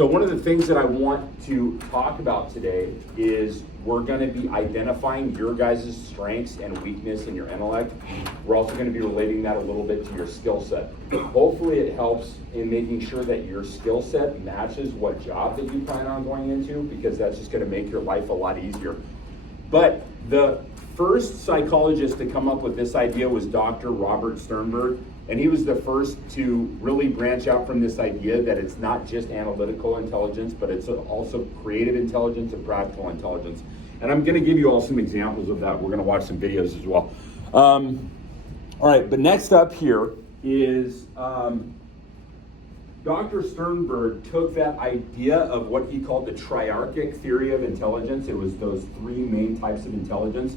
So one of the things that I want to talk about today is we're going to be identifying your guys' strengths and weakness in your intellect. We're also going to be relating that a little bit to your skill set. Hopefully it helps in making sure that your skill set matches what job that you plan on going into, because that's just going to make your life a lot easier. But the first psychologist to come up with this idea was Dr. Robert Sternberg. And he was the first to really branch out from this idea that it's not just analytical intelligence, but it's also creative intelligence and practical intelligence. And I'm going to give you all some examples of that. We're going to watch some videos as well. All right, but next up here is Dr. Sternberg took that idea of what he called the triarchic theory of intelligence. It was those three main types of intelligence.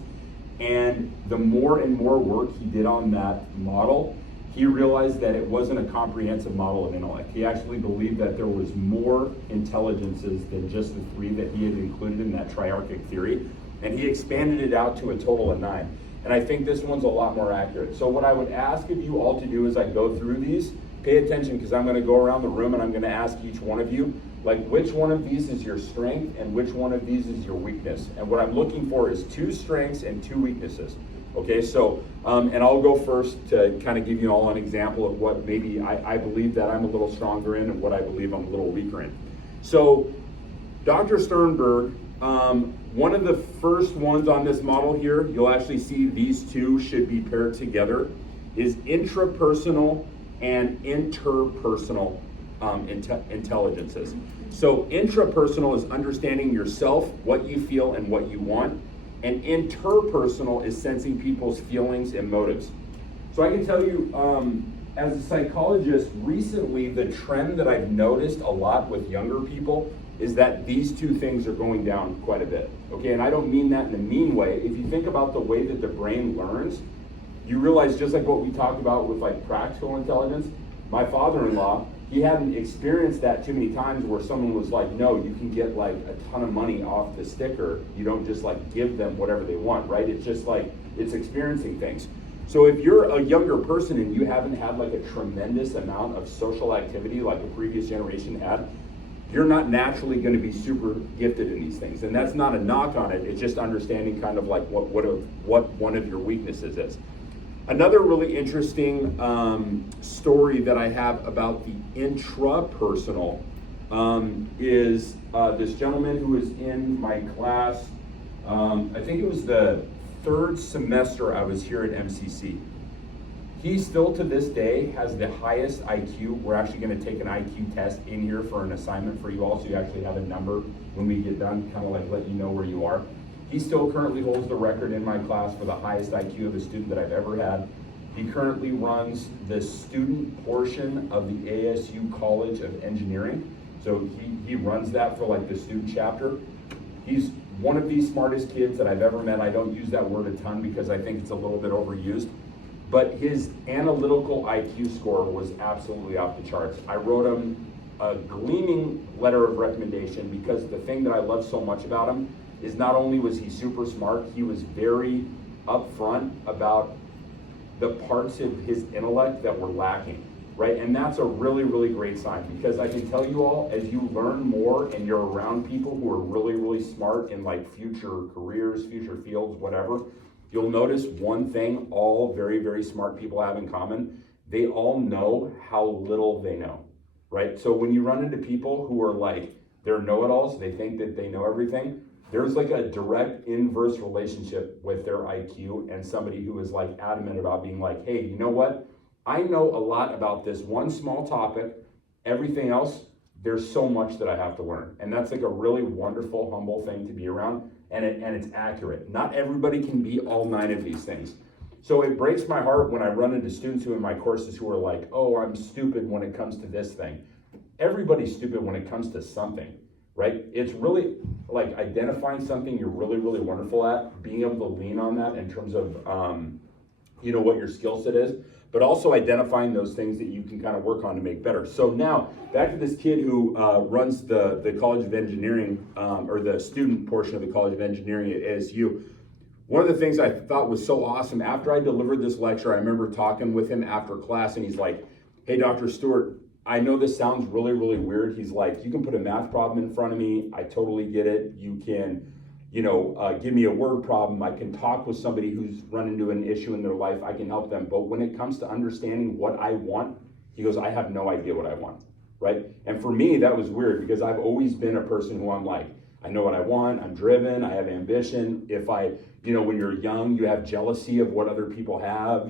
And the more and more work he did on that model, he realized that it wasn't a comprehensive model of intellect. He actually believed that there was more intelligences than just the three that he had included in that triarchic theory. And he expanded it out to a total of 9. And I think this one's a lot more accurate. So what I would ask of you all to do as I go through these, pay attention, because I'm going to go around the room and I'm going to ask each one of you, like, which one of these is your strength and which one of these is your weakness. And what I'm looking for is 2 strengths and 2 weaknesses. Okay, so, and I'll go first to kind of give you all an example of what maybe I believe that I'm a little stronger in and what I believe I'm a little weaker in. So, Dr. Sternberg, one of the first ones on this model here, you'll actually see these two should be paired together, is intrapersonal and interpersonal intelligences. So, intrapersonal is understanding yourself, what you feel, and what you want. And interpersonal is sensing people's feelings and motives. So I can tell you, as a psychologist, recently the trend that I've noticed a lot with younger people is that these 2 things are going down quite a bit. Okay, and I don't mean that in a mean way. If you think about the way that the brain learns, you realize, just like what we talked about with like practical intelligence, my father-in-law, he hadn't experienced that too many times where someone was like, no, you can get like a ton of money off the sticker. You don't just like give them whatever they want, right? It's just like, it's experiencing things. So if you're a younger person and you haven't had like a tremendous amount of social activity like a previous generation had, you're not naturally going to be super gifted in these things. And that's not a knock on it. It's just understanding kind of like what one of your weaknesses is. Another really interesting story that I have about the intrapersonal is this gentleman who was in my class. I think it was the 3rd semester I was here at MCC. He still to this day has the highest IQ. We're actually going to take an IQ test in here for an assignment for you all, so you actually have a number when we get done, kind of like let you know where you are. He still currently holds the record in my class for the highest IQ of a student that I've ever had. He currently runs the student portion of the ASU College of Engineering. So he runs that for like the student chapter. He's one of the smartest kids that I've ever met. I don't use that word a ton because I think it's a little bit overused. But his analytical IQ score was absolutely off the charts. I wrote him a gleaming letter of recommendation because the thing that I love so much about him is not only was he super smart, he was very upfront about the parts of his intellect that were lacking, right? And that's a really, really great sign, because I can tell you all, as you learn more and you're around people who are really, really smart in like future careers, future fields, whatever, you'll notice one thing all very, very smart people have in common. They all know how little they know, right? So when you run into people who are like, they're know-it-alls, they think that they know everything, there's like a direct inverse relationship with their IQ and somebody who is like adamant about being like, hey, you know what? I know a lot about this one small topic. Everything else, there's so much that I have to learn. And that's like a really wonderful, humble thing to be around. And it's accurate. Not everybody can be all 9 of these things. So it breaks my heart when I run into students who in my courses who are like, oh, I'm stupid when it comes to this thing. Everybody's stupid when it comes to something. Right? It's really like identifying something you're really, really wonderful at, being able to lean on that in terms of, what your skill set is, but also identifying those things that you can kind of work on to make better. So now, back to this kid who runs the College of Engineering, or the student portion of the College of Engineering at ASU. One of the things I thought was so awesome, after I delivered this lecture, I remember talking with him after class, and he's like, hey, Dr. Stewart, I know this sounds really, really weird. He's like, you can put a math problem in front of me. I totally get it. You can, give me a word problem. I can talk with somebody who's run into an issue in their life. I can help them. But when it comes to understanding what I want, he goes, I have no idea what I want, right? And for me, that was weird because I've always been a person who I'm like, I know what I want. I'm driven. I have ambition. If when you're young, you have jealousy of what other people have.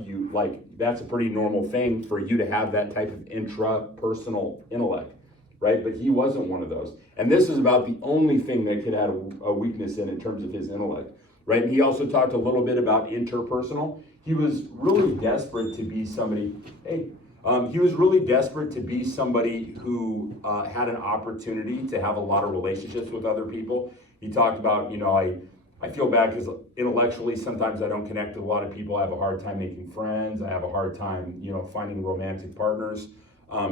That's a pretty normal thing for you to have that type of intrapersonal intellect, right? But he wasn't one of those. And this is about the only thing that could have a weakness in terms of his intellect, right? And he also talked a little bit about interpersonal. He was really desperate to be somebody, he was really desperate to be somebody who had an opportunity to have a lot of relationships with other people. He talked about, I feel bad because intellectually sometimes I don't connect with a lot of people. I have a hard time making friends. I have a hard time, finding romantic partners.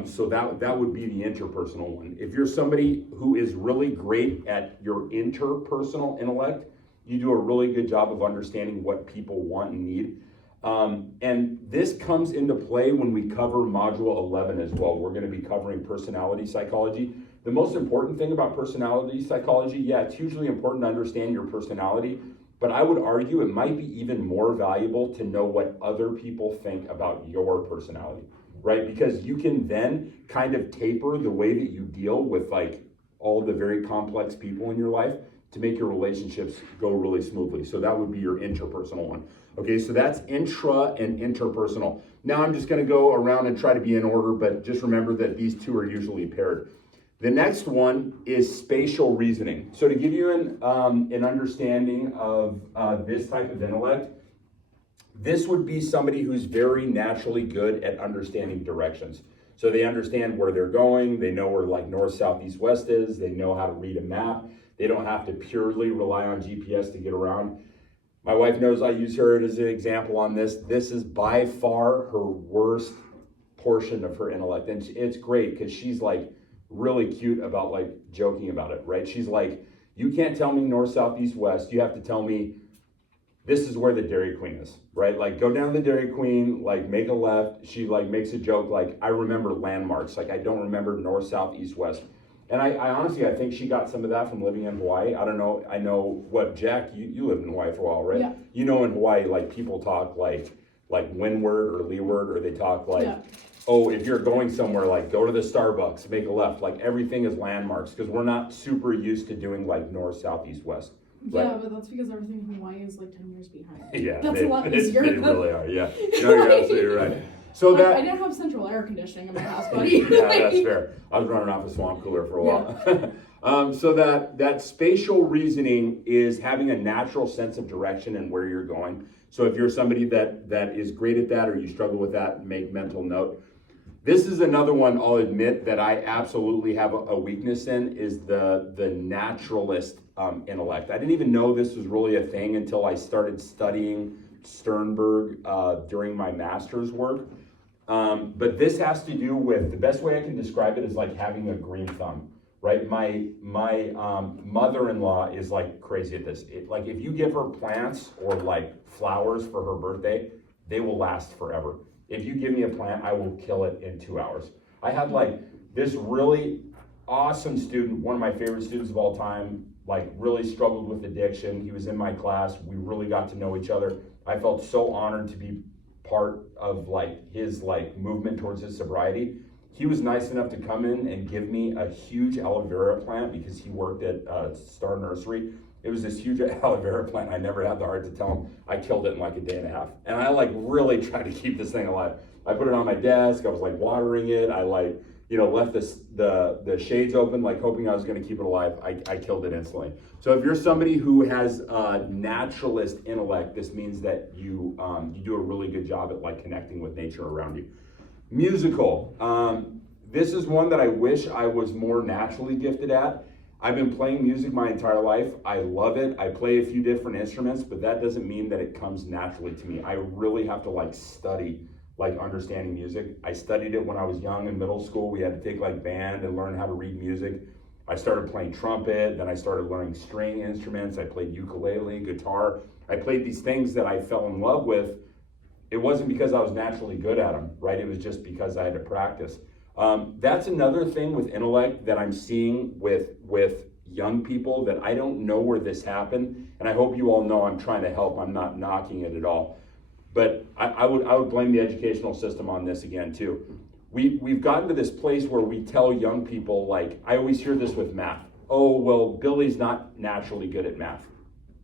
So that would be the interpersonal one. If you're somebody who is really great at your interpersonal intellect, you do a really good job of understanding what people want and need. And this comes into play when we cover module 11 as well. We're going to be covering personality psychology. The most important thing about personality psychology, it's hugely important to understand your personality, but I would argue it might be even more valuable to know what other people think about your personality, right? Because you can then kind of taper the way that you deal with all the very complex people in your life to make your relationships go really smoothly. So that would be your interpersonal one. Okay, so that's intra and interpersonal. Now I'm just gonna go around and try to be in order, but just remember that these two are usually paired. The next one is spatial reasoning. So to give you an understanding of this type of intellect, this would be somebody who's very naturally good at understanding directions. So they understand where they're going, they know where north, south, east, west is, they know how to read a map, they don't have to purely rely on GPS to get around. My wife knows I use her as an example on this. This is by far her worst portion of her intellect. And it's great because she's really cute about joking about it, right? She's like, you can't tell me north, south, east, west. You have to tell me this is where the Dairy Queen is, right? Go down to the Dairy Queen, make a left. She makes a joke I remember landmarks. I don't remember north, south, east, west. And I honestly, I think she got some of that from living in Hawaii. I don't know. I know Jack, you lived in Hawaii for a while, right? Yeah. In Hawaii, people talk like windward or leeward, or they talk if you're going somewhere, go to the Starbucks, make a left. Everything is landmarks because we're not super used to doing north, south, east, west. Right? Yeah, but that's because everything in Hawaii is 10 years behind. Yeah, that's a lot easier. They really are, yeah. No, you're absolutely right. So I didn't have central air conditioning in my house, buddy. Yeah, that's fair. I was running off a swamp cooler for a while. Yeah. So that spatial reasoning is having a natural sense of direction and where you're going. So if you're somebody that is great at that or you struggle with that, make mental note. This is another one I'll admit that I absolutely have a weakness in is the naturalist intellect. I didn't even know this was really a thing until I started studying Sternberg during my master's work. But this has to do with, the best way I can describe it is having a green thumb, right? My mother-in-law is crazy at this. If you give her plants or flowers for her birthday, they will last forever. If you give me a plant, I will kill it in 2 hours. I had this really awesome student, one of my favorite students of all time, really struggled with addiction. He was in my class. We really got to know each other. I felt so honored to be part of his movement towards his sobriety. He was nice enough to come in and give me a huge aloe vera plant because he worked at Star Nursery. It was this huge aloe vera plant. I never had the heart to tell him I killed it in a day and a half. And I really tried to keep this thing alive. I put it on my desk. I was watering it. I left the shades open, hoping I was going to keep it alive. I killed it instantly. So if you're somebody who has naturalist intellect, this means that you do a really good job at connecting with nature around you. Musical. This is one that I wish I was more naturally gifted at. I've been playing music my entire life. I love it. I play a few different instruments, but that doesn't mean that it comes naturally to me. I really have to study understanding music. I studied it when I was young in middle school. We had to take band and learn how to read music. I started playing trumpet, then I started learning string instruments. I played ukulele, guitar. I played these things that I fell in love with. It wasn't because I was naturally good at them, right? It was just because I had to practice. That's another thing with intellect that I'm seeing with young people that I don't know where this happened, and I hope you all know I'm trying to help. I'm not knocking it at all, but I would blame the educational system on this again too. We've gotten to this place where we tell young people, like, I always hear this with math. Oh, well, Billy's not naturally good at math.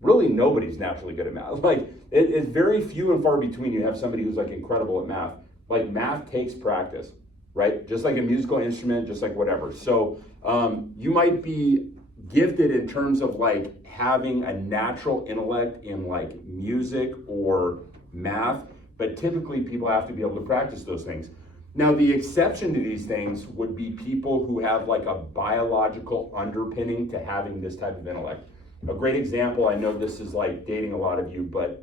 Really, nobody's naturally good at math. Like, it's very few and far between you have somebody who's like incredible at math. Like, math takes practice, right? Just like a musical instrument, just like whatever. So you might be gifted in terms of like having a natural intellect in like music or math, but typically people have to be able to practice those things. Now, the exception to these things would be people who have like a biological underpinning to having this type of intellect. A great example, I know this is like dating a lot of you, but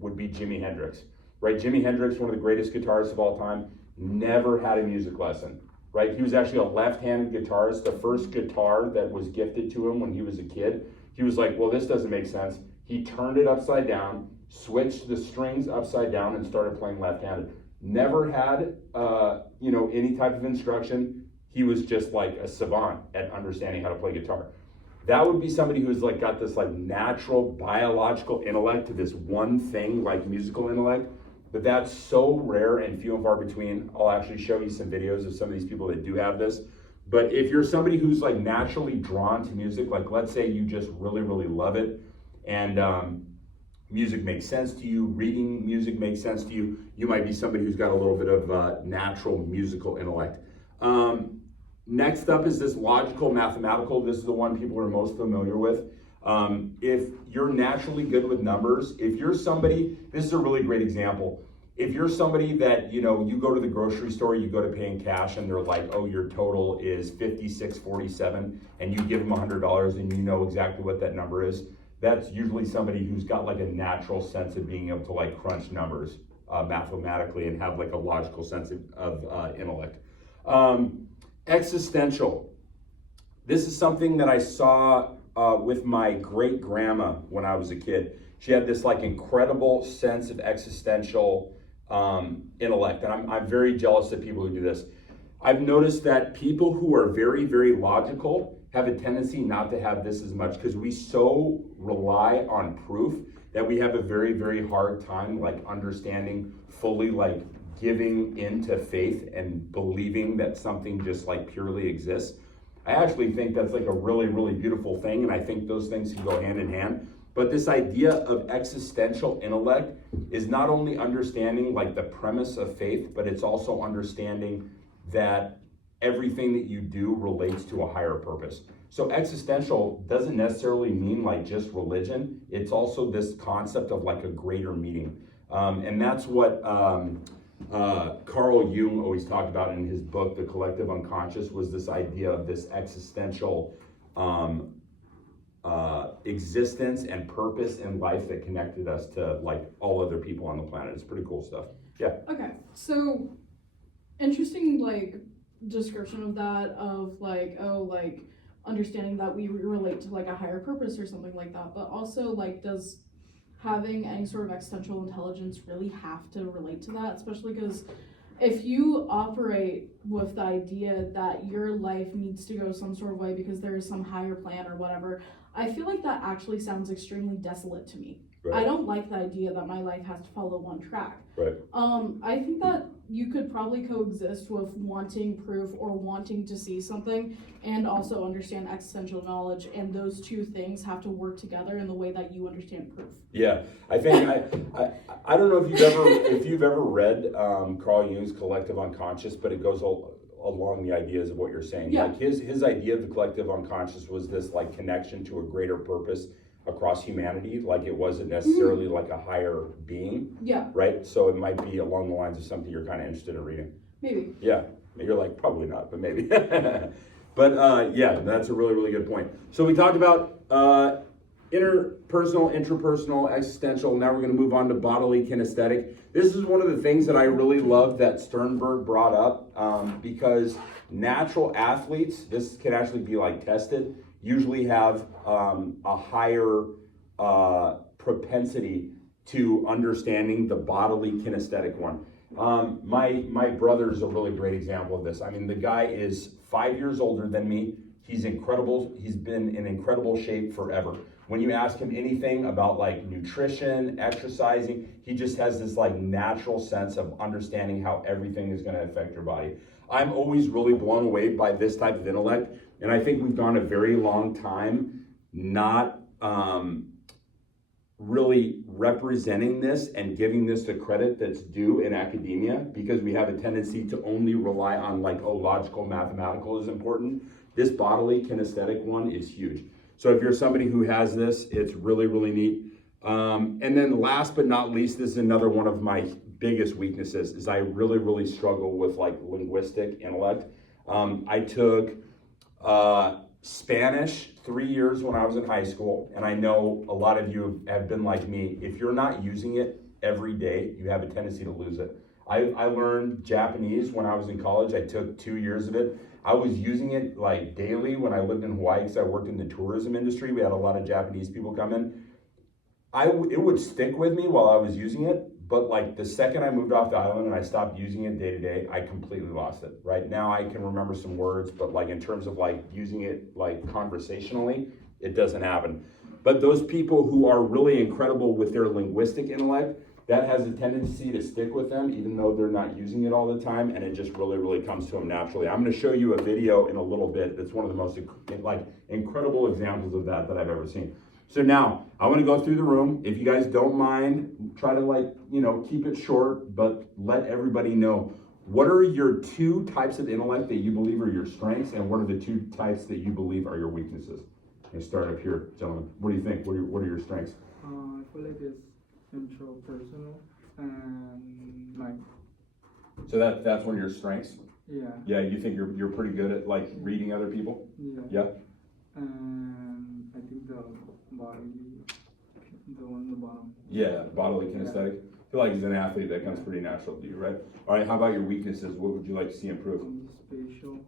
would be Jimi Hendrix, right? Jimi Hendrix, one of the greatest guitarists of all time, never had a music lesson, right? He was actually a left-handed guitarist. The first guitar that was gifted to him when he was a kid, he was like, well, this doesn't make sense. He turned it upside down, switched the strings upside down, and started playing left-handed. Never had, any type of instruction. He was just like a savant at understanding how to play guitar. That would be somebody who's like got this like natural biological intellect to this one thing, like musical intellect, but that's so rare and few and far between. I'll actually show you some videos of some of these people that do have this. But if you're somebody who's like naturally drawn to music, like let's say you just really, really love it, and music makes sense to you, reading music makes sense to you, you might be somebody who's got a little bit of natural musical intellect. Next up is this logical mathematical. This is the one people are most familiar with. If you're naturally good with numbers, if you're somebody, this is a really great example. If you're somebody that, you go to the grocery store, you go to pay in cash, and they're like, oh, your total is $56.47, and you give them $100 and you know exactly what that number is, that's usually somebody who's got like a natural sense of being able to like crunch numbers mathematically and have like a logical sense of intellect. Existential. This is something that I saw with my great grandma when I was a kid. She had this like incredible sense of existential intellect, and I'm very jealous of people who do this. I've noticed that people who are very, very logical have a tendency not to have this as much because we so rely on proof that we have a very, very hard time like understanding fully, like giving into faith and believing that something just like purely exists. I actually think that's like a really, really beautiful thing, and I think those things can go hand in hand. But this idea of existential intellect is not only understanding like the premise of faith, but it's also understanding that everything that you do relates to a higher purpose. So existential doesn't necessarily mean like just religion. It's also this concept of like a greater meaning. And that's what Carl Jung always talked about in his book, The Collective Unconscious, was this idea of this existential existence and purpose in life that connected us to like all other people on the planet. It's pretty cool stuff. Yeah. Okay, so interesting like description of that, of like, oh, like understanding that we relate to like a higher purpose or something like that, but also like, does having any sort of existential intelligence really have to relate to that? Especially because if you operate with the idea that your life needs to go some sort of way because there is some higher plan or whatever, I feel like that actually sounds extremely desolate to me. Right. I don't like the idea that my life has to follow one track. Right. I think that you could probably coexist with wanting proof or wanting to see something and also understand existential knowledge, and those two things have to work together in the way that you understand proof. Yeah, I think I don't know if you've ever read Carl Jung's Collective Unconscious, but it goes along the ideas of what you're saying. Yeah. Like his idea of the collective unconscious was this like connection to a greater purpose across humanity. Like it wasn't necessarily like a higher being. Yeah. Right? So it might be along the lines of something you're kind of interested in reading. Maybe. Yeah. You're like, probably not, but maybe. But yeah, that's a really, really good point. So we talked about interpersonal, intrapersonal, existential. Now we're going to move on to bodily kinesthetic. This is one of the things that I really love that Sternberg brought up, because natural athletes, this can actually be like tested, usually have a higher propensity to understanding the bodily kinesthetic one. My brother's a really great example of this. I mean, the guy is 5 years older than me. He's incredible. He's been in incredible shape forever. When you ask him anything about like nutrition, exercising, he just has this like natural sense of understanding how everything is going to affect your body. I'm always really blown away by this type of intellect, and I think we've gone a very long time not really representing this and giving this the credit that's due in academia, because we have a tendency to only rely on like, oh, logical, mathematical is important. This bodily kinesthetic one is huge. So if you're somebody who has this, it's really, really neat. And then last but not least, this is another one of my biggest weaknesses, is I really, really struggle with like linguistic intellect. I took Spanish 3 years when I was in high school, and I know a lot of you have been like me. If you're not using it every day, you have a tendency to lose it. I learned Japanese when I was in college. I took 2 years of it. I was using it like daily when I lived in Hawaii, because I worked in the tourism industry. We had a lot of Japanese people come in. It would stick with me while I was using it, but like the second I moved off the island and I stopped using it day to day, I completely lost it. Right now I can remember some words, but like in terms of like using it like conversationally, it doesn't happen. But those people who are really incredible with their linguistic intellect, that has a tendency to stick with them even though they're not using it all the time, and it just really, really comes to them naturally. I'm going to show you a video in a little bit that's one of the most like incredible examples of that I've ever seen. So now I want to go through the room. If you guys don't mind, try to like, keep it short, but let everybody know, what are your 2 types of intellect that you believe are your strengths, and what are the 2 types that you believe are your weaknesses? Let's start up here, gentlemen. What do you think? What are your strengths? I feel like it's intrapersonal and like, So that's one of your strengths? yeah. Yeah, you think you're pretty good at like reading other people? Yeah. Yeah. And I think the body, the one in the bottom. Yeah, bodily kinesthetic. I feel like as an athlete, that comes pretty natural to you, right? All right, how about your weaknesses? What would you like to see improve? Spatial.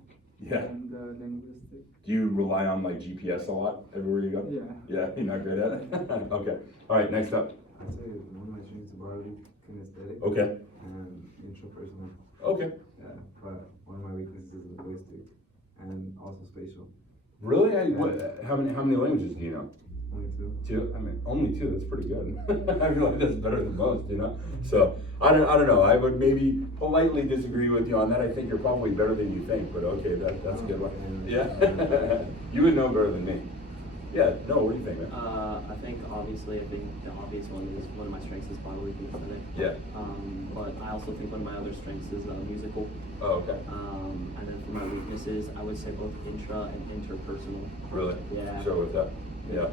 Yeah. And linguistic. Do you rely on like GPS a lot everywhere you go? Yeah. Yeah, you're not great at it? Okay. All right, next up. I'd say one of my strengths is bodily kinesthetic. Okay. And intrapersonal. Okay. Yeah, but one of my weaknesses is linguistic and also spatial. Really? How many languages do you know? Only 2. 2? I mean, only 2. That's pretty good. I feel like that's better than most, So I don't know. I would maybe politely disagree with you on that. I think you're probably better than you think, but okay, that's a good one. Yeah. You would know better than me. Yeah. No. What do you think, man? I think the obvious one is one of my strengths is bodily kinesthetic. Yeah. But I also think one of my other strengths is musical. Oh, okay. And then for my weaknesses, I would say both intra and interpersonal. Really? Yeah. Sure with that. Yeah.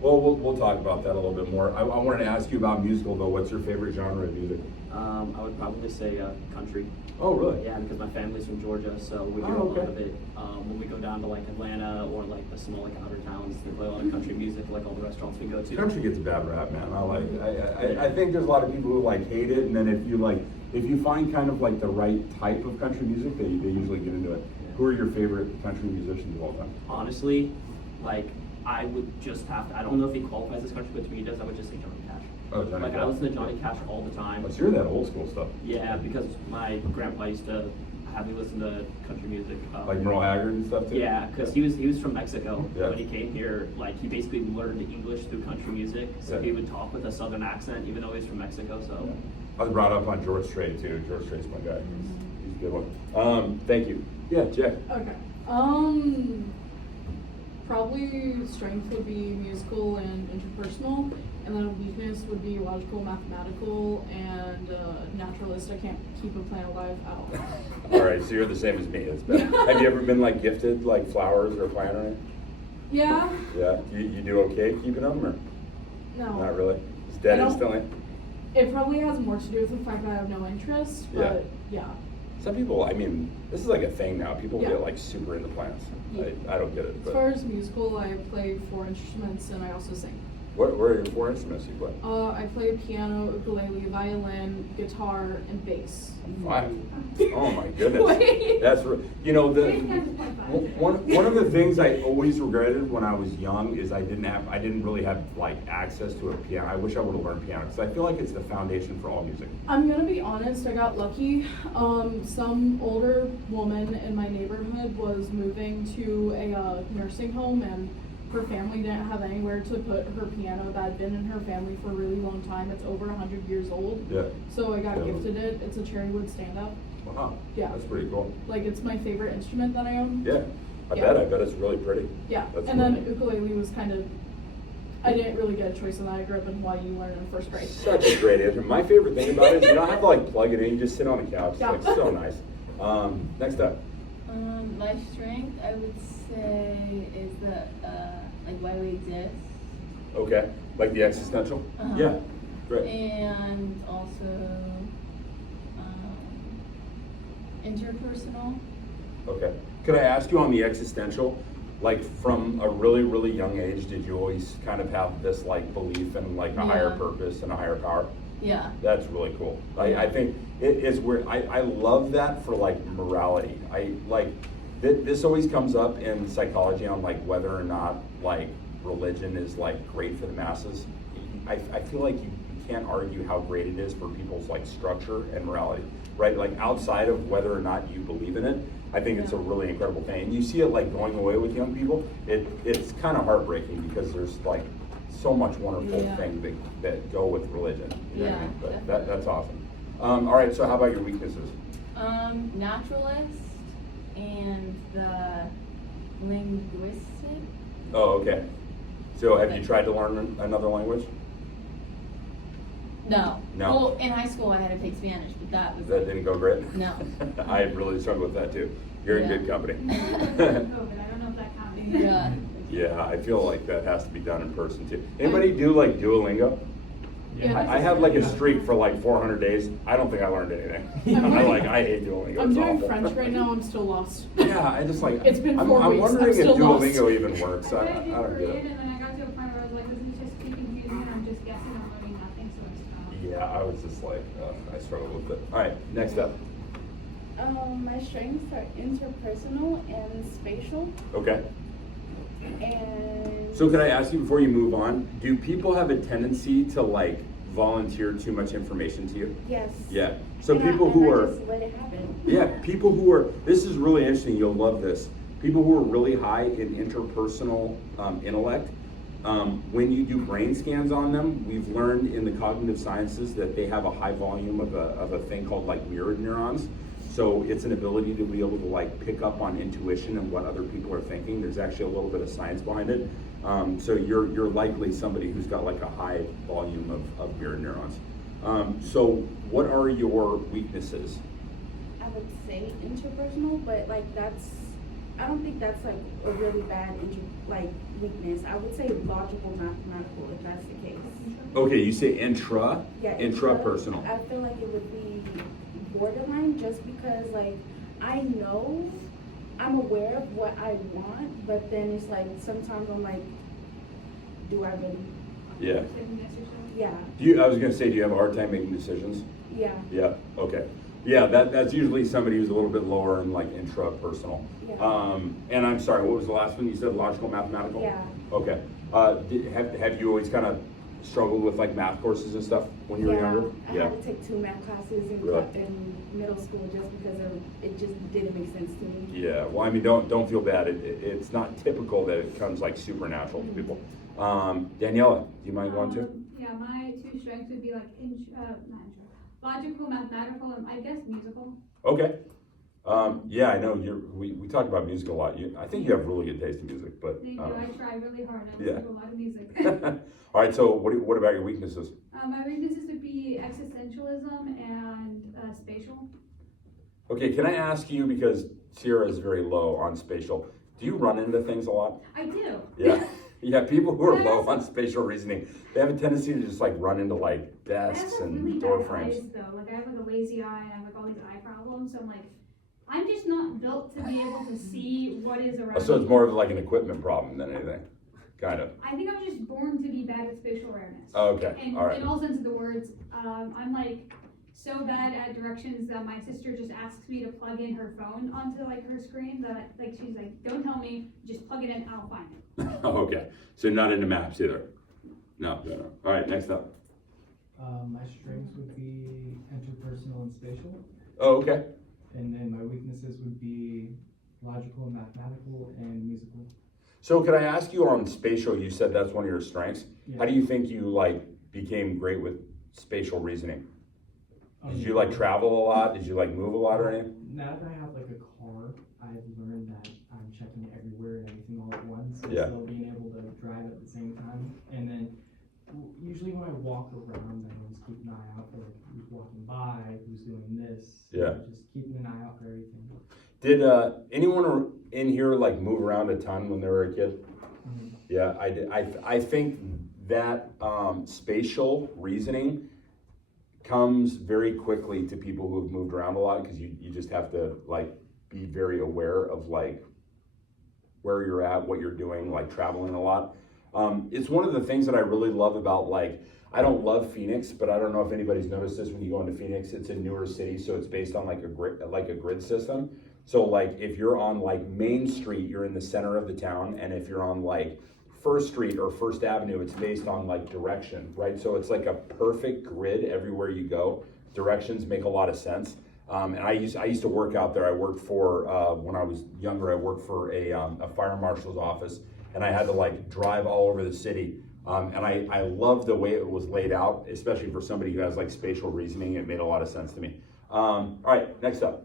Well, we'll talk about that a little bit more. I wanted to ask you about musical though. What's your favorite genre of music? I would probably say country. Oh, really? Yeah, because my family's from Georgia, so we hear a lot of it. When we go down to like Atlanta or like the small like outer towns, they play a lot of country music, like all the restaurants we go to. Country gets a bad rap, man. I like it. I think there's a lot of people who like hate it, and then if you find kind of like the right type of country music, they usually get into it. Yeah. Who are your favorite country musicians of all time? Honestly, like I would just have to, I don't know if he qualifies as country, but to me he does. I would just say Johnny Cash. Oh, Johnny Like Cash. I listen to Johnny Cash all the time. Oh, so you're that old school stuff. Yeah, because my grandpa used to have me listen to country music. Like Merle Haggard and stuff too? Yeah, because he was from Mexico. Yeah. When he came here, like he basically learned English through country music. So Yeah. he would talk with a southern accent, even though he's from Mexico. So I was brought up on George Strait too. George Strait's my guy. He's a good one. Thank you. Yeah, Jack. Okay. Probably strength would be musical and interpersonal, and then weakness would be logical, mathematical, and naturalist. I can't keep a plant alive out. All right, so you're the same as me. It's bad. Have you ever been like gifted like flowers or a plant or anything? Yeah. Yeah. You do okay keeping them or No. not really? It's dead I don't- instantly. It probably has more to do with the fact that I have no interest, but yeah. Some people, I mean, this is like a thing now. People Yeah. get like super into plants. Yeah. I don't get it. As But far as musical, I play 4 instruments and I also sing. What are your 4 instruments you play? I play piano, ukulele, violin, guitar, and bass. 5. Oh my goodness. Wait. That's you know one of the things I always regretted when I was young is I didn't really have like access to a piano. I wish I would have learned piano because I feel like it's the foundation for all music. I'm gonna be honest, I got lucky. Some older woman in my neighborhood was moving to a nursing home, and her family didn't have anywhere to put her piano that had been in her family for a really long time. It's over 100 years old. Yeah. So I got Yeah. gifted it. It's a cherry wood stand-up. Wow. Yeah. That's pretty cool. Like, it's my favorite instrument that I own. Yeah. I Yeah. bet it's really pretty. Yeah. That's And then really- ukulele was kind of, I didn't really get a choice in that. I grew up in Hawaii. You learn in first grade. Such a great answer. My favorite thing about it is you don't have to like plug it in. You just sit on the couch. It's Yeah. like so nice. Next up. My strength, I would say, is the like why we exist, Okay. Like the existential. Uh-huh. Yeah. Great. and also interpersonal. Okay. Could I ask you on the existential, like from a really, really young age, did you always kind of have this like belief in like a higher Yeah. purpose and a higher power? Yeah. That's really cool. I think it is where I love that for like morality. I like this always comes up in psychology on like whether or not like religion is like great for the masses. I feel like you can't argue how great it is for people's like structure and morality, right? Like outside of whether or not you believe in it, I think it's a really incredible thing. And you see it like going away with young people. It's kind of heartbreaking because there's like so much wonderful Yeah. things that go with religion. You know what I Yeah, mean? But definitely. that's awesome. All right, so how about your weaknesses? Naturalist and the linguistic. Oh, okay. So have you tried to learn another language? No. No. Well, in high school I had to take Spanish, but that was That didn't go great? No. I really struggled with that too. You're in Yeah. good company. COVID, I don't know if that counts. Yeah. Yeah, I feel like that has to be done in person too. Anybody do like Duolingo? Yeah. I had like a streak for like 400 days. I don't think I learned anything. I hate Duolingo. I'm It's doing awful. French right now. I'm still lost. Yeah, I just like. It's been I'm, 4 I'm weeks. wondering I'm if still lost. Duolingo even works. I I tried to do don't get Korean, it. and then I got to a point where I was like, this is just too confusing, and I'm just guessing, I'm learning nothing, so I stopped. Yeah, I was just like, I struggled with it. All right, next up. My strengths are interpersonal and spatial. Okay. And So could I ask you before you move on, do people have a tendency to like volunteer too much information to you? yes. Yeah. So And people I who are, just let it happen. yeah, people who are, this is really interesting, you'll love this. People who are really high in interpersonal intellect, when you do brain scans on them, we've learned in the cognitive sciences that they have a high volume of a thing called like mirrored neurons. So it's an ability to be able to like pick up on intuition and what other people are thinking. There's actually a little bit of science behind it. So you're likely somebody who's got like a high volume of mirrored neurons. So what are your weaknesses? I would say interpersonal, but like I don't think that's like a really bad weakness. I would say logical, mathematical, if that's the case. Okay, you say Yeah, intrapersonal. I feel like it would be borderline just because like I know I'm aware of what I want, but then it's like sometimes I'm like, do I really? Yeah. Second guess yourself. Yeah, I was gonna say, do you have a hard time making decisions? yeah, Yeah, okay. Yeah, that's usually somebody who's a little bit lower in like intrapersonal. yeah. And I'm sorry, what was the last one? You said logical, mathematical? Yeah. Okay. Have you always kind of struggled with like math courses and stuff when you were younger? I had to take 2 math classes Really? in middle school just because it just didn't make sense to me. Yeah, well, I mean, don't feel bad. It's not typical that it comes like supernatural to people. Daniela, do you mind going too? Yeah, my two strengths would be like logical, mathematical, and I guess musical. Okay. Yeah, I know we talk about music a lot. I think you have really good taste in music, but. Thank you, I try really hard, I Yeah. listen to a lot of music. All right, so what about your weaknesses? My weaknesses would be existentialism and spatial. Okay, can I ask you, because Sierra is very low on spatial, do you run into things a lot? I do. Yeah. Yeah, people who are low on spatial reasoning, they have a tendency to just like run into like I have desks like and really door bad frames. eyes though, like I have like a lazy eye and I have like all these eye problems, so I'm like, I'm just not built to be able to see what is around So it's me. more of like an equipment problem than anything. kind of. I think I was just born to be bad at spatial awareness. Okay, And all right. in all sense of the words, I'm like so bad at directions that my sister just asks me to plug in her phone onto like her screen that like she's like, don't tell me, just plug it in, I'll find it. Okay, so not into maps either? No. All right, next up. My strengths would be interpersonal and spatial, Oh, okay. and then my weaknesses would be logical, mathematical, and musical. So could I ask you on spatial, you said that's one of your strengths. Yeah. How do you think you like became great with spatial reasoning? Did you like travel a lot? Did you like move a lot or anything? Now that I have like a car, I've learned that I'm checking everywhere and everything all at once. So Yeah. still being able to drive at the same time. And then usually when I walk around, I always keep an eye out for like who's walking by, who's doing this. Yeah. Just keeping an eye out for everything. Did anyone in here like move around a ton when they were a kid? Mhm. Yeah, I did. I think that spatial reasoning comes very quickly to people who have moved around a lot because you just have to like be very aware of like where you're at, what you're doing, like traveling a lot. It's one of the things that I really love about like, I don't love Phoenix, but I don't know if anybody's noticed this when you go into Phoenix, it's a newer city, so it's based on like a grid system. So like if you're on like Main Street, you're in the center of the town, and if you're on like First Street or First Avenue, it's based on like direction, right? So it's like a perfect grid everywhere you go. Directions make a lot of sense. And I used to work out there. I worked for, when I was younger, I worked for a fire marshal's office, and I had to like drive all over the city. And I love the way it was laid out, especially for somebody who has like spatial reasoning. It made a lot of sense to me. All right, next up.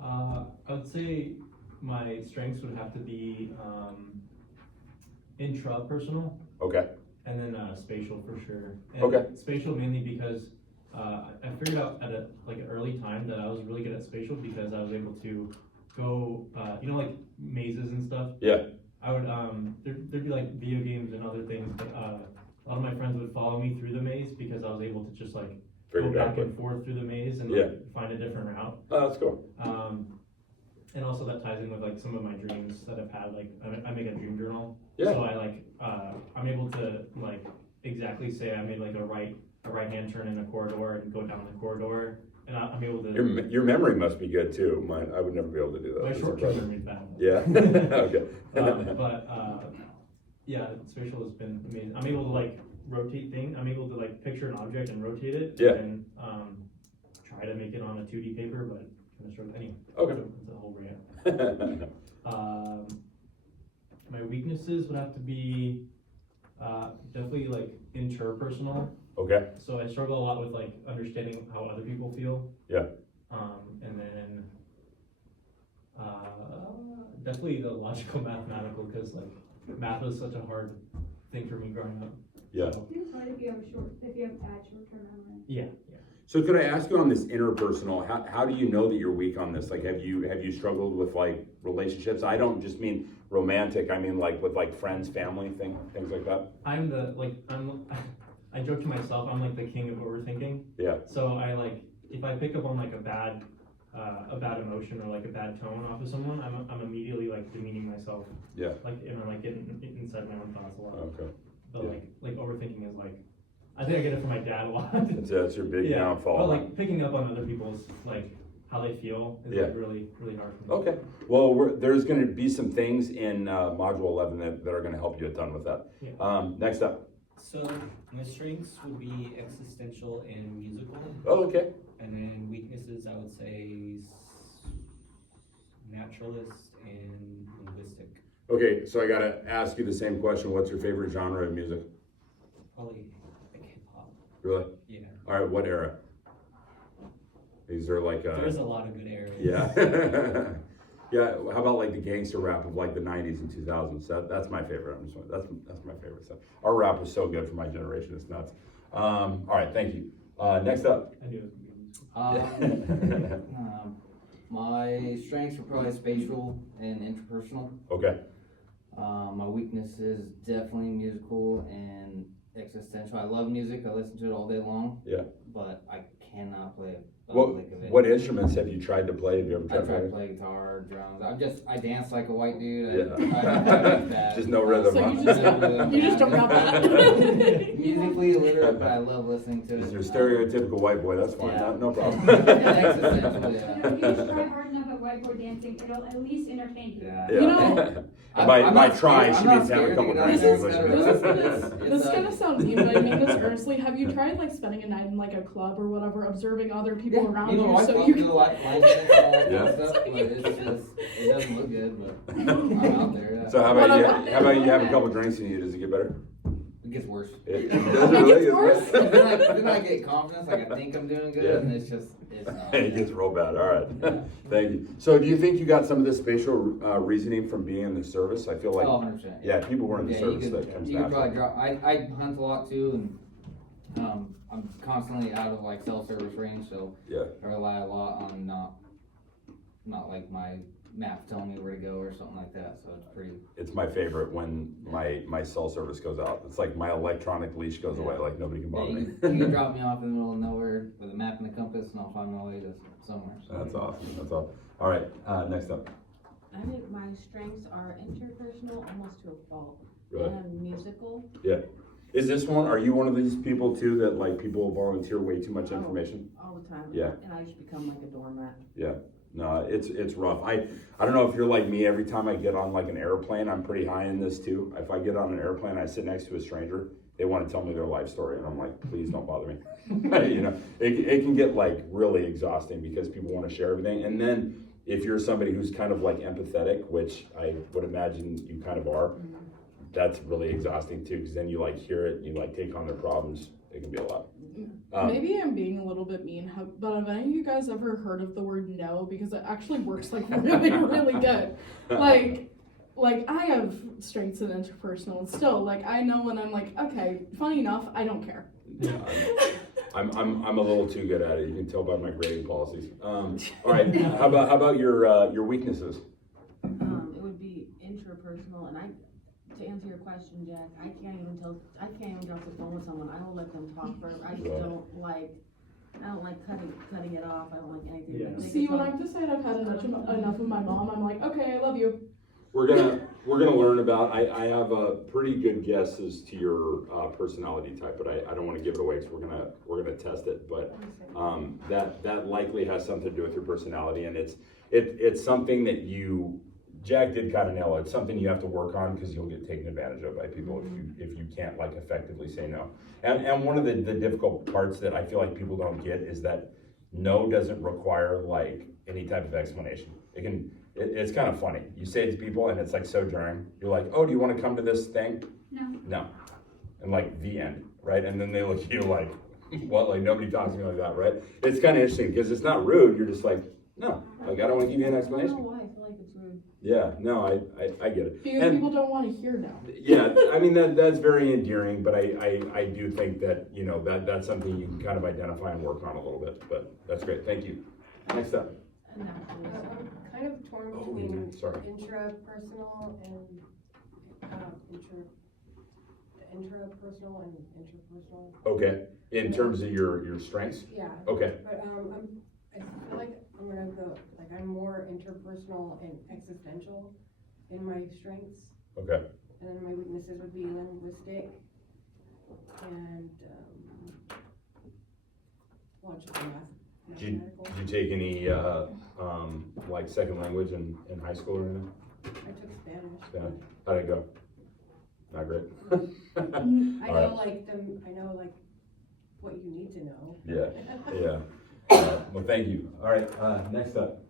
I would say my strengths would have to be intrapersonal Okay, and then spatial for sure. And Okay. Spatial mainly because I figured out at an early time that I was really good at spatial because I was able to go, like mazes and stuff. yeah, I would there'd be like video games and other things, but a lot of my friends would follow me through the maze because I was able to just like go figured it out back quick. and forth through the maze and Yeah. like, find a different route. Oh, that's cool. And also that ties in with like some of my dreams that I've had. Like I make a dream journal, Yeah. so I like I'm able to like exactly say I made like a right hand turn in a corridor and go down the corridor, and I'm able to. Your memory must be good too. Mine, I would never be able to do that. My That's short-term impressive. memory is bad. Yeah. Okay. Yeah, spatial has been amazing. I'm able to like rotate things. I'm able to like picture an object and rotate it. Yeah. And try to make it on a 2D paper, but kind of short. Anyway. Okay. It's a whole rant. My weaknesses would have to be definitely like interpersonal. Okay. So I struggle a lot with like understanding how other people feel. Yeah. And then definitely the logical mathematical because like math was such a hard thing for me growing up. Yeah. So, It's hard if you have bad short-term memory. yeah. So could I ask you on this interpersonal, how do you know that you're weak on this? Like, have you struggled with like relationships? I don't just mean romantic. I mean like with like friends, family, things like that. I joke to myself, I'm like the king of overthinking. Yeah. So I like, if I pick up on like a bad emotion or like a bad tone off of someone, I'm immediately like demeaning myself. Yeah. Like, and I'm like getting inside my own thoughts a lot. Okay. But Yeah. like overthinking is like, I think I get it from my dad a lot. That's your big yeah. downfall. But like picking up on other people's like how they feel is Yeah. like really, really hard for me. Okay. Well, there's going to be some things in Module 11 that are going to help you a ton with that. Yeah. Next up. So my strengths would be existential and musical, Oh, okay. and then weaknesses I would say naturalist and linguistic. Okay, so I got to ask you the same question. What's your favorite genre of music? Probably like hip hop. Really? Yeah. All right, what era? Is there like a... There's a lot of good areas. Yeah. Yeah, how about like the gangster rap of like the 90s and 2000s? That's my favorite. That's my favorite stuff. Our rap was so good for my generation, it's nuts. All right, thank you. Next up. I knew it was gonna be musical. My strengths are probably spatial and interpersonal. Okay. My weakness is definitely musical and existential. I love music. I listen to it all day long. Yeah. But I cannot play a What lick of it. what instruments have you tried to play? Have you ever I tried tried to to play? play guitar, drums. I dance like a white dude. Yeah. I'm bad. Just no rhythm. So huh? you just don't got that. Musically illiterate, but I love listening to Just it. your stereotypical white boy. That's fine. Yeah. No problem. Existential, You yeah. know, if you just try hard enough at whiteboard dancing, it'll at least entertain you. Yeah. You know- And by I'm by not try, scared- she I'm means not have a scared couple to get drinks out and there listen and to start this. listening. This is gonna sound mean, but I mean this earnestly. Have you tried like spending a night in like a club or whatever, observing other people around You know, I you, so fuck you with can a lot of lines and all that Yeah. stuff, but it's just, it doesn't look good, but I'm out there. Yeah. So how about you have a couple drinks and does it get better? It gets worse. It gets worse? then I get confidence, like I think I'm doing good, Yeah. and it's not. It gets real bad. All right. Thank you. So do you think you got some of this spatial reasoning from being in the service? I feel like, Oh, 100%. yeah, people who are in the Yeah, service you that could, comes you could probably natural. drop. I hunt a lot too, and I'm constantly out of like cell service range, so Yeah. I rely a lot on not like my map telling me where to go or something like that. So it's pretty. It's my favorite when my cell service goes out. It's like my electronic leash goes away, like nobody can Yeah, bother you, me. you can drop me off in the middle of nowhere with a map and a compass, and I'll find my way to somewhere. So. That's awesome. That's awesome. All right, next up. I think my strengths are interpersonal almost to a fault, Really? and musical. Yeah. Is this one, are you one of these people too that like people volunteer way too much information? All the time. Yeah. And I just become like a doormat. Yeah. No, it's rough. I don't know if you're like me, every time I get on like an airplane, I'm pretty high in this too. If I get on an airplane, I sit next to a stranger, they want to tell me their life story and I'm like, please don't bother me. You know, it can get like really exhausting because people want to share everything. And then if you're somebody who's kind of like empathetic, which I would imagine you kind of are, that's really exhausting too, because then you like hear it, you like take on their problems. It can be a lot. Maybe I'm being a little bit mean, but have any of you guys ever heard of the word no? Because it actually works like really, really good. Like I have strengths in interpersonal, and still, like I know when I'm like, okay, funny enough, I don't care. Yeah, I'm a little too good at it. You can tell by my grading policies. All right, how about your weaknesses? It would be interpersonal, and to answer your question, Jack, I can't even get off the phone with someone. I will let them talk forever. I just Right. I don't like cutting it off. I don't like anything. Yeah. Like, See, when I've decided I've had enough of my mom, I'm like, okay, I love you. We're gonna learn about. I have a pretty good guess as to your personality type, but I don't want to give it away because we're gonna test it. But that likely has something to do with your personality, and it's something that Jack did kind of nail it. It's something you have to work on because you'll get taken advantage of by people if you can't like effectively say no. And one of the difficult parts that I feel like people don't get is that no doesn't require like any type of explanation. It's kind of funny. You say it to people and it's like so jarring. You're like, oh, do you want to come to this thing? No. And like the end, right? And then they look at you like, what? Like nobody talks to me like that, right? It's kind of interesting because it's not rude. You're just like, no, like I don't want to give you an I don't know explanation. why I feel like it's rude. Yeah, no, I get it. Because And- people don't want to hear no. yeah, I mean that's very endearing, but I do think that that's something you can kind of identify and work on a little bit. But that's great. Thank you. Next up. And that's I'm kind of torn Oh, between sorry. intrapersonal and intrapersonal and interpersonal. Okay. In terms of your strengths. Yeah. Okay. But I feel like I'm gonna go like I'm more interpersonal and existential in my strengths, Okay. and then my weaknesses would be linguistic and logical math. Did Mathematical. you take any like second language in high school or anything? I took Spanish. Yeah. How'd it go? Not great. I All know right. I know like what you need to know. Yeah. Well, thank you. All right. Next up.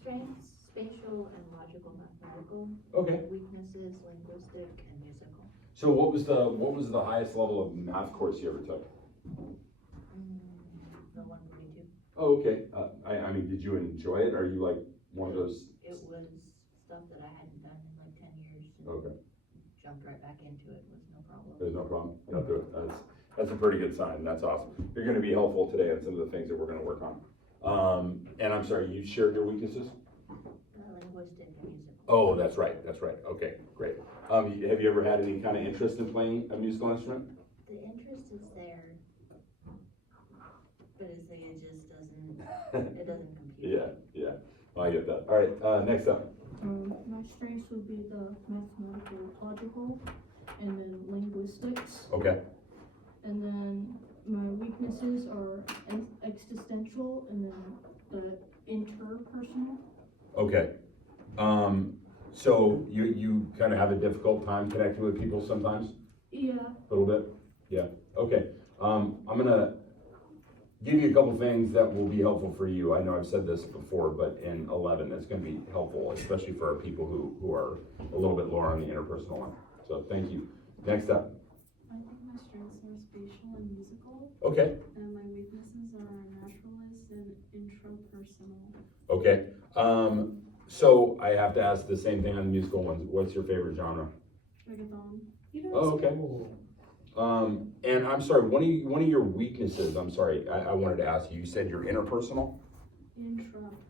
Strengths, spatial and logical mathematical. Okay. Weaknesses, linguistic and musical. So what was the highest level of math course you ever took? The 142. Oh, okay. I mean, did you enjoy it? Are you like one of those? It was stuff that I hadn't done in like 10 years. And Okay. jumped right back into it with no problem. There's no problem. Got through it. That's a pretty good sign. That's awesome. You're going to be helpful today on some of the things that we're going to work on. And I'm sorry, you shared your weaknesses? Linguistic and musical. Oh, that's right. That's right. Okay, great. Have you ever had any kind of interest in playing a musical instrument? The interest is there. It doesn't compute. Yeah. I get that. All right, next up. My strengths would be the mathematical, logical, and then linguistics. Okay. And then my weaknesses are existential, and then the interpersonal. Okay. So you kind of have a difficult time connecting with people sometimes? Yeah. A little bit? Yeah. Okay. I'm gonna give you a couple things that will be helpful for you. I know I've said this before, but in 11, it's gonna be helpful, especially for our people who are a little bit lower on the interpersonal one. So thank you. Next up. I think my strengths are spatial and musical. Okay. And my weaknesses are naturalist and intrapersonal. Okay. So I have to ask the same thing on the musical ones. What's your favorite genre? Reggaeton. Oh, okay. And I'm sorry, one of your weaknesses, I'm sorry, I wanted to ask you, you said you're interpersonal?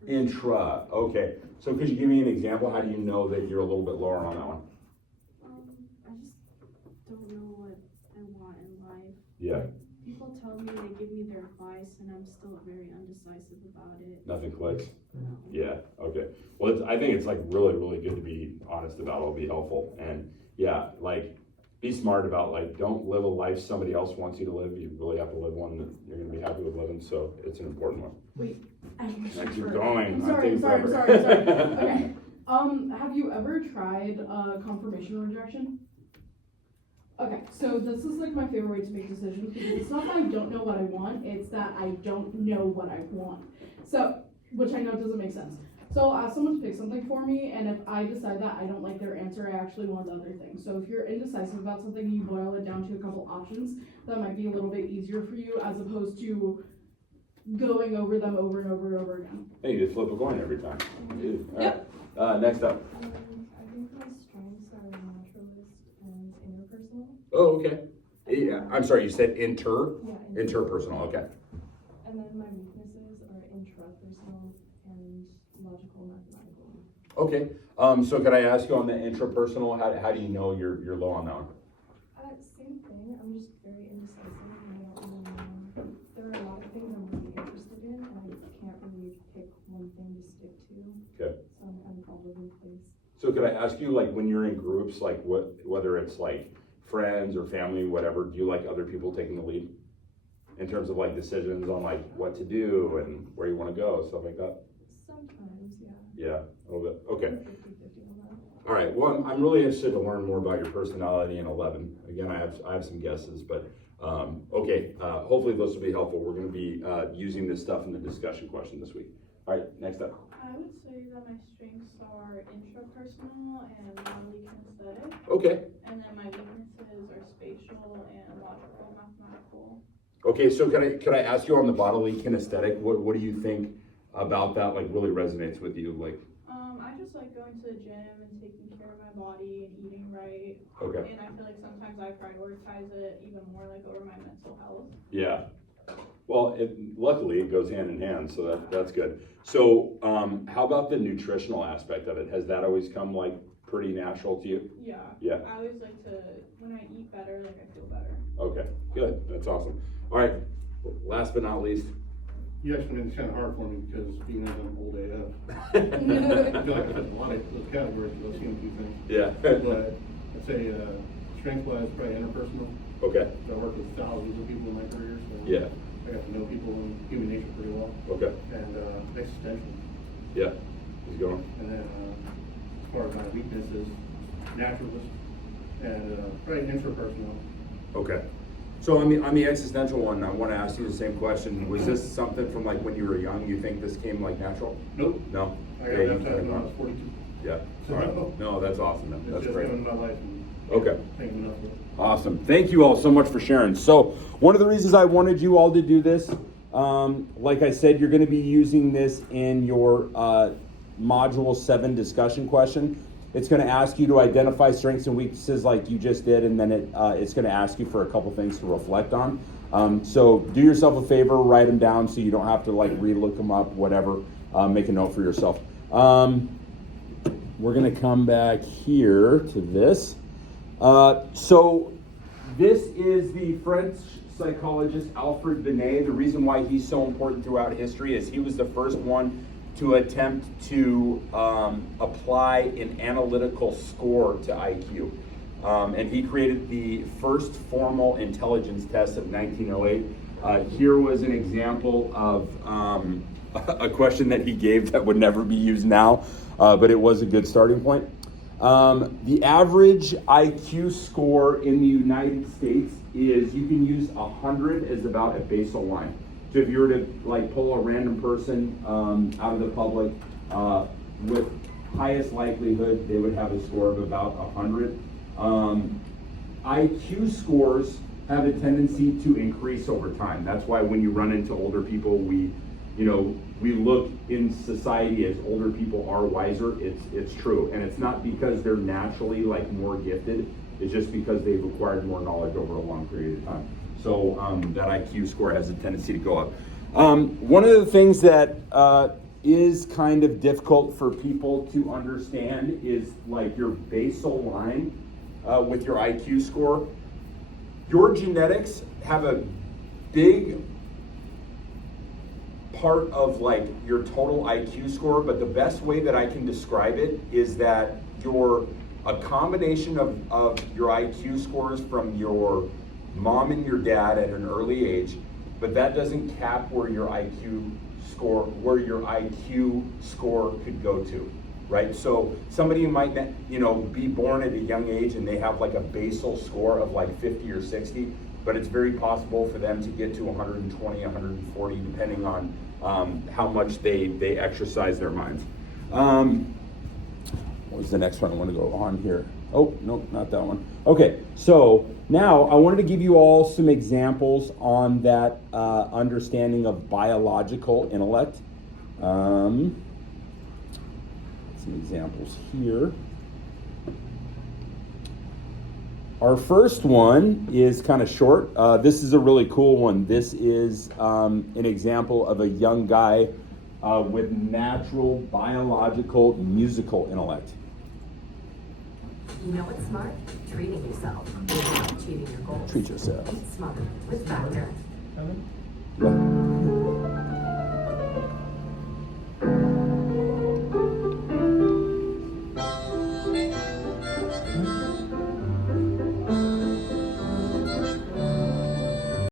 Intra, okay. So could you give me an example? How do you know that you're a little bit lower on that one? I just don't know what I want in life. Yeah, People tell me, they give me their advice, and I'm still very undecisive about it. nothing clicks? Yeah, okay. Well, I think it's like really, really good to be honest about. It'll be helpful. And yeah, like, be smart about, like, don't live a life somebody else wants you to live. You really have to live one that you're gonna be happy with living, so it's an important one. Wait, I have a question Next, you're for- going. I'm I'm sorry. taking forever. Okay. Have you ever tried confirmation rejection? Okay, so this is like my favorite way to make decisions because it's not that I don't know what I want, it's that I don't know what I want. So, which I know doesn't make sense. So I'll ask someone to pick something for me, and if I decide that I don't like their answer, I actually want the other thing. So if you're indecisive about something and you boil it down to a couple options, that might be a little bit easier for you as opposed to going over them over and over and over again. Hey, you just flip a coin every time. Yep. Next up. I think my strengths are naturalist and interpersonal. Oh, okay. Yeah, I'm sorry, you said Yeah, interpersonal, okay. And then my weaknesses are intrapersonal and logical mathematical. Okay, so could I ask you on the intrapersonal, how do you know you're low on that one? Same thing, I'm just very indecisive and I don't really know. There are a lot of things I'm really interested in and I can't really pick one thing to stick to. Okay. So I'm kind of all over the place. So could I ask you, like, when you're in groups, like whether it's like friends or family, whatever, do you like other people taking the lead? In terms of like decisions on like what to do and where you wanna go, stuff like that? Sometimes, yeah. Yeah, a little bit, okay. 50-50 on that. All right, well, I'm really interested to learn more about your personality in 11. Again, I have some guesses, but, okay, hopefully those will be helpful. We're gonna be using this stuff in the discussion question this week. All right, next up. I would say that my strengths are intrapersonal and bodily kinesthetic. Okay. And then my weaknesses are spatial and logical mathematical. Okay, so could I ask you on the bodily kinesthetic, what do you think about that, like, really resonates with you, like? I just like going to the gym and taking care of my body and eating right. Okay. And I feel like sometimes I prioritize it even more like over my mental health. Yeah. Well, luckily it goes hand in hand, so that's good. So, how about the nutritional aspect of it? Has that always come like pretty natural to you? Yeah. Yeah. I always like to, when I eat better, like I feel better. Okay, good. That's awesome. All right. Last but not least. You actually made this kind of hard for me because being as I'm old AF, I feel like I fit a lot of those categories, those same two things. Yeah. But I'd say strength-wise, probably interpersonal. Okay. So I worked with thousands of people in my career, so Yeah. I got to know people and human nature pretty well. Okay. And existential. Yeah. Keep going. And then as far as my weaknesses, naturalist and probably intrapersonal. Okay. So on the existential one, I want to ask you the same question. Was this something from like when you were young? You think this came like natural? Nope. No. I got baptized when I was 42. Yeah. All right. No, that's awesome. Man. That's It's just great. been my life. And Okay. thank you enough for it. Awesome. Thank you all so much for sharing. So one of the reasons I wanted you all to do this, like I said, you're going to be using this in your Module 7 discussion question. It's going to ask you to identify strengths and weaknesses like you just did, and then it's going to ask you for a couple things to reflect on. So do yourself a favor, write them down so you don't have to like re-look them up, whatever. Make a note for yourself. We're going to come back here to this. So this is the French psychologist Alfred Binet. The reason why he's so important throughout history is he was the first one to attempt to apply an analytical score to IQ. And he created the first formal intelligence test of 1908. Here was an example of a question that he gave that would never be used now, but it was a good starting point. The average IQ score in the United States is, you can use 100 as about a basal line. So if you were to like pull a random person out of the public, with highest likelihood they would have a score of about 100. IQ scores have a tendency to increase over time. That's why when you run into older people, we look in society as older people are wiser. It's true, and it's not because they're naturally like more gifted. It's just because they've acquired more knowledge over a long period of time. So that IQ score has a tendency to go up. One of the things that is kind of difficult for people to understand is like your basal line with your IQ score. Your genetics have a big part of like your total IQ score, but the best way that I can describe it is that a combination of your IQ scores from your mom and your dad at an early age, but that doesn't cap where your IQ score could go to, right? So somebody might be born at a young age and they have like a basal score of like 50 or 60, but it's very possible for them to get to 120, 140, depending on how much they exercise their minds. What was the next one I want to go on here? Oh, no, not that one. Okay, so now I wanted to give you all some examples on that understanding of biological intellect. Some examples here. Our first one is kind of short. This is a really cool one. This is an example of a young guy with natural biological musical intellect. You know what's smart? Treating yourself. Not cheating your goals. Treat yourself. Eat smart. With Factor. Yeah.